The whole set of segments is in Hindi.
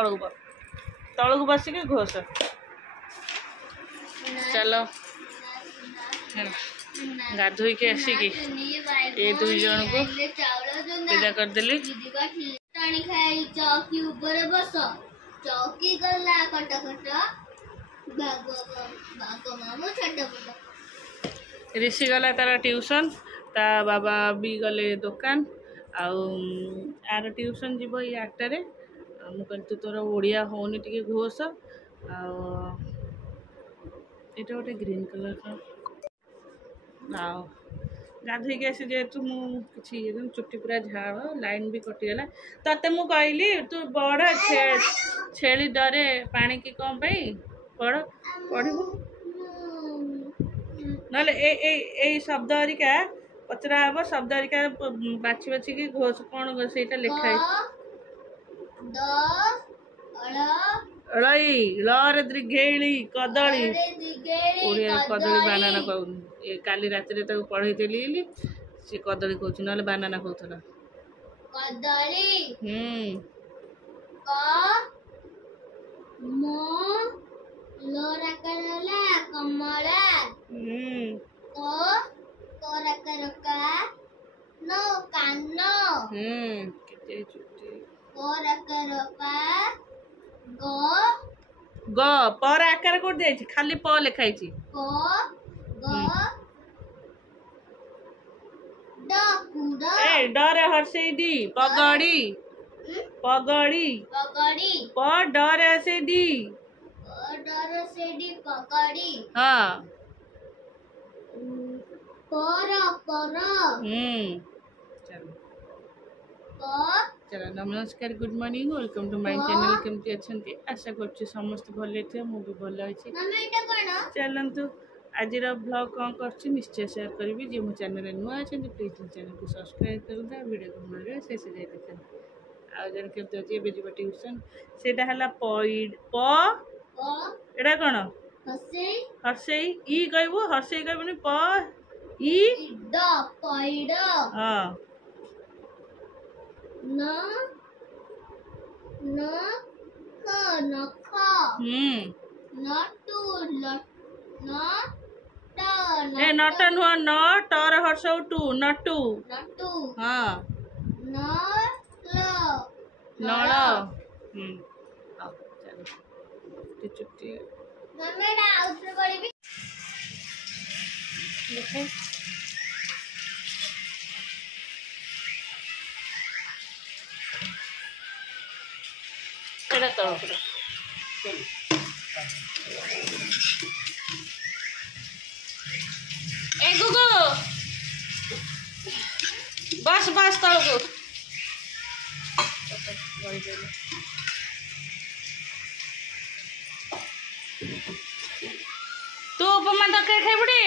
तलू बस के घोष चलो गाधोई के आसिकी ये दुई जन को विदा करदेली चौकी ऊपर बस चौकी गला कट ऋषि गला तार ट्यूशन ता बाबा भी गले दुकान आर ट्यूशन जीव ये 8टारे मुझे तू तोर ओडिया होनी टी घोष आटा गोटे ग्रीन कलर गाधोक आसी जेहेतु मुझे चुट्टी पूरा झाड़ लाइन भी कटिगला ते मु कहली तू बड़ छेली डरे पानी की कम पढ़ पढ़ू ना शब्द हरिका पचरा हम शब्द हरिका बाछी बाछी की घोष कौन से लिखाई रई लरे दीर्घेणी कदली ओडिया कदली बानाना कहूनी काली राति पढ़े सी कदली कहूँ ना बानाना कहूला कमला नो कानो ग पर आकार कोड दे खाली प लिखाई ए डरे हर्षे डी पगड़ी पगड़ी प डरे हर्षे डी पकड़ी हाँ चलो नमस्कार good morning welcome to my channel केमती अच्छे आशा कर समस्त भले थे मु भी भल अच्छी चलतु आज ब्लॉग कौन कर निश्चय शेयर करी जी मो चैनल नुआ अच्छे प्लीज चैनल को सब्सक्राइब कर वीडियो को मारे शेष जाए देखते आज केमती अच्छे ए जी ट्यूशन से पैड प एटा कौन हर्षे ई कहबू हर्षे कहबनी प ई हाँ ए नट नुह न टर हर्ष टू नटू हाँ नल चुट्टी ए गुगु बस बस तलको तू उपमा तरकारी खाई बुढ़ी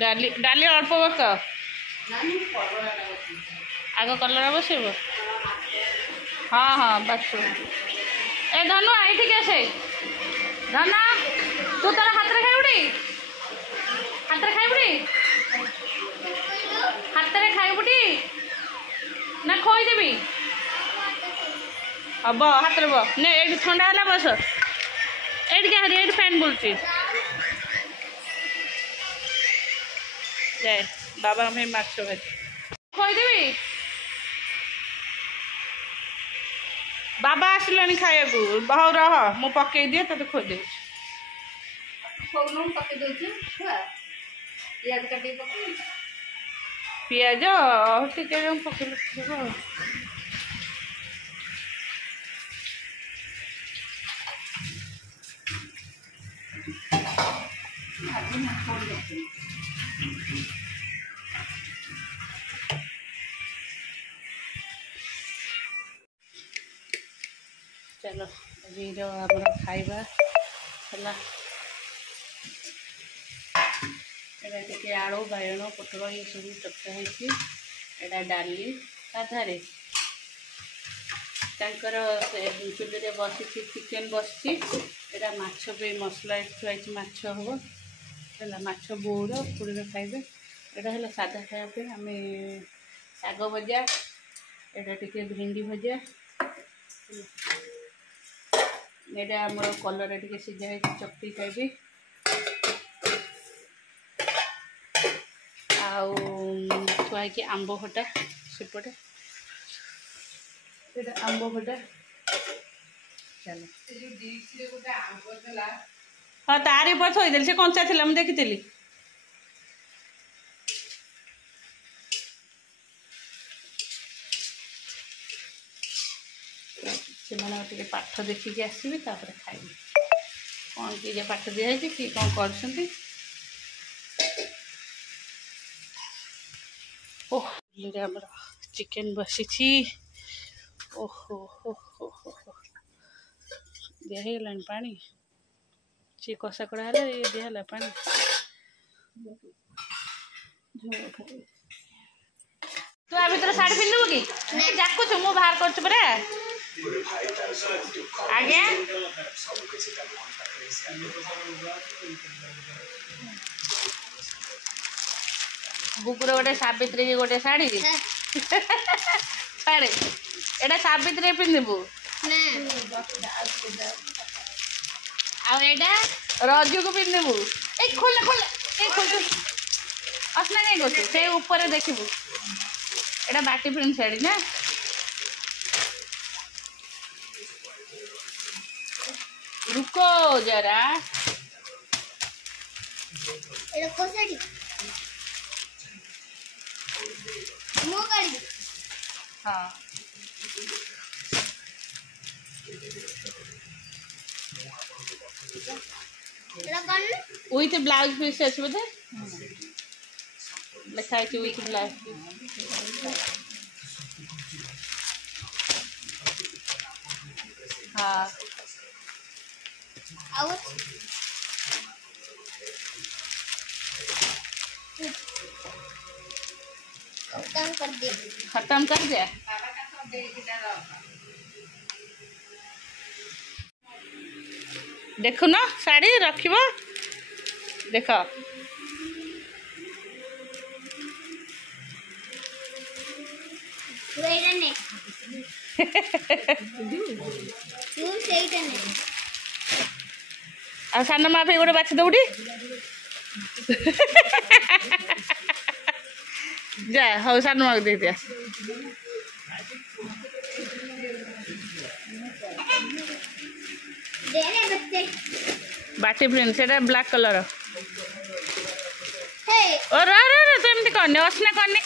डाली डाली अल्प बस आग कलर बसब हाँ हाँ बस ए धनु आई ठीक है धना तू तार हाथ में खाइबुड़ी हाथ में खाइबुड़ी हाथ में खाइबुड़ी ना खोईदेवी अब हाथ में बो ने ये ठंडा है बस ये फैन बोलती जाए बाबा हमें माछ भाजी खोईदेवी बाबा आसलानी खाया बहु रह मु पकई दिए तो खोदे पियाज टिके पकड़ चलो अभी खाइबा एटा टिके आलू बाइगण पोटल ये सब चकटा है डाली साधारे तांकर चूल्हे बसी चिकेन बसी एटा माछ पे मसला थुआई माछ हम है माछ बोर पूरी खाइबे एटा है साधा खायापे आम शाग भजा एटा टिके भिंडी भजा एटा आम कलर टिके सीझा चकटी खाइबे थुआई आंब खटा सेपटे आंब खटा चलो हाँ तारी पर थोड़ी से कंचा थी मुझे देखी से पाठ देखिकी आसबि खाइबे कौन कि पाठ दिखाई कि कौन कर ओह चिकेन बसी ओहो हो हो हो दिगला पानी सी कषा कड़ा है ये दिगला पानी तू आ भर शाढ़ी पिंधु कि जाकुच मु बाहर कर परा आज्ञा बुकुर गोटे सावित्री की गोटे शाढ़ी शाढ़ी एटा सावित्री पिंधबू आटा रजू को पिंधबू ए खोल खोल असना नहीं कर से ऊपर देखबू एटा बाटी प्रिंट शाढ़ी ना रुको जरा हाँ विथ ब्लाउज पीस अच्छे बोधे लिखाई विथ ब्लाउज हाँ खत्म कर दिया देखो ना साड़ी रखिब देख आ सान माँ पे गोटे बाछी दौटी जा हौ सान माँ को दे दिया बाटी प्रिंट से ब्लैक कलर और तो एमती करनी असना करनी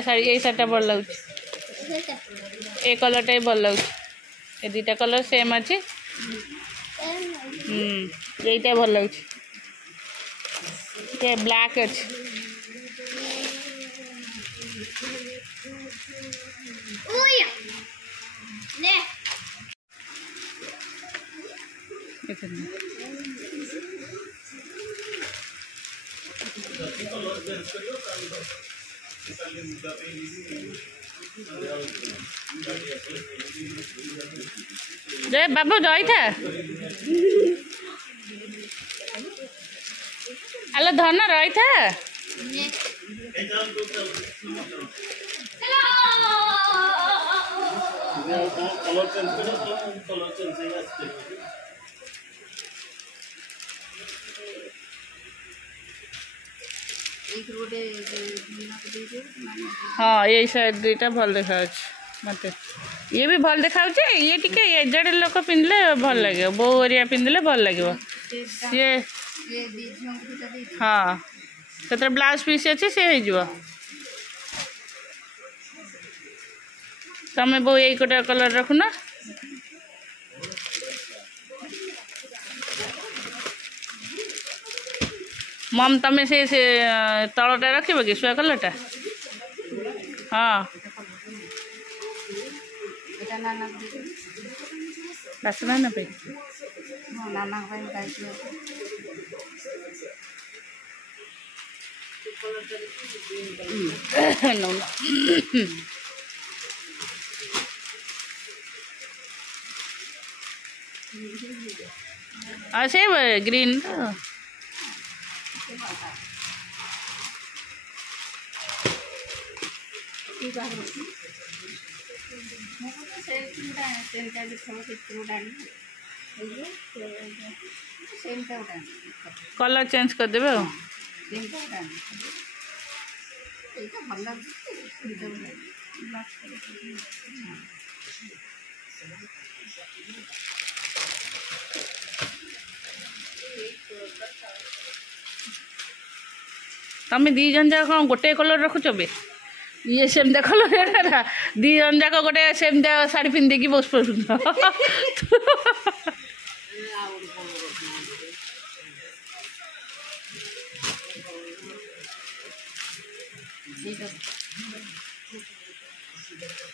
शाड़ी ये शाढ़ी भल लगे ए कलर टा भल लगे ये दुटा कलर सेम अच्छे यहीटा भल लगे ब्लैक अच्छे रे बाबू रही था हेलो धन रही था हाँ ये साइड दुईटा भल देखा मत ये भी भल देखा ये टिके एजेड लोक पिंधले भल लगे बो एरिया पिंधले भल लगे सी हाँ से ब्लाउज पीस अच्छे सी हो तमें बो यही गोटे कलर रखुना मम तमें से तलटा रखिब कि शुआ कलरटा हाँ ବାସନା ନା ପାଇଁ ମୋ ନାନାଙ୍କ ପାଇଁ ଖାଇଛି। से ग्रीन तो कलर चेंज कर देबे तमे दी जन जाक गोटे कलर रखुच बे ये सेमता कलर दी जन जाक गोटे सेमता शाढ़ी पिंधे की बस पड़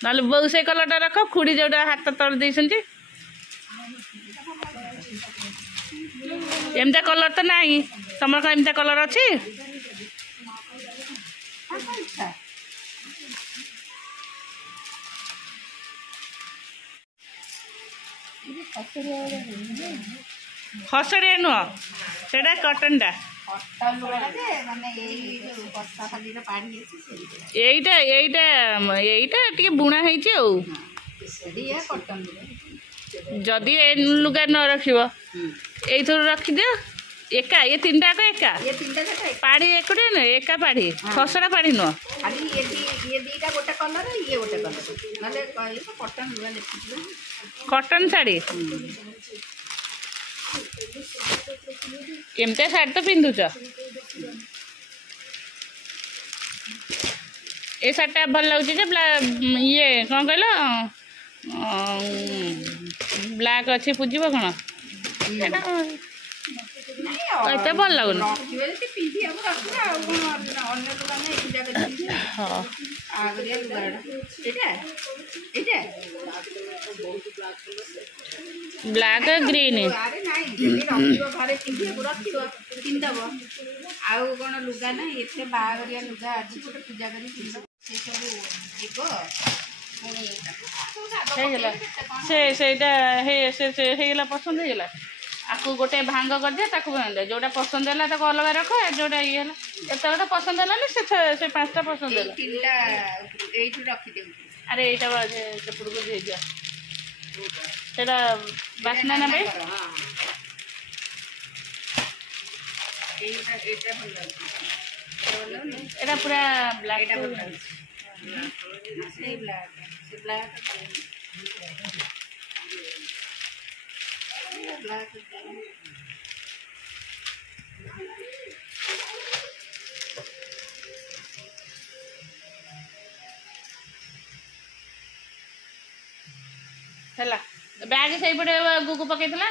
ना बहु से कलरटा रख खुड़ी जोटा हाथ तल दे एमता कलर तो ना तुम एमता कलर अच्छी खसड़िया नुह से कटन टा यहीटा बुणा है जदि लुगा न रख रखिद एका ये तीन टाक एका पाड़ी एक एका पाड़ी खसड़ा पाड़ी नुह कटन शाढ़ी एमती शाढ़ी तो पिंधुच ए शाढ़ीटा भल लगुच ये कौन कहल ब्लैक अच्छी पूजिब कौन एत भल लगुन हाँ ब्लैक ग्रीन कौन लुगा ना ये बाहरिया लुगा अच्छी गोटे पूजा कर पसंद है आपको गोटे भांग कर दिया दे जोटा पसंद है अलग रख जोटा ये एत पसंद है से पाँचटा पसंद है अरे यहाँ सेपट को दे दिया बासना ना भाई एटा पूरा ब्लैक है बैग से गुगु पकईला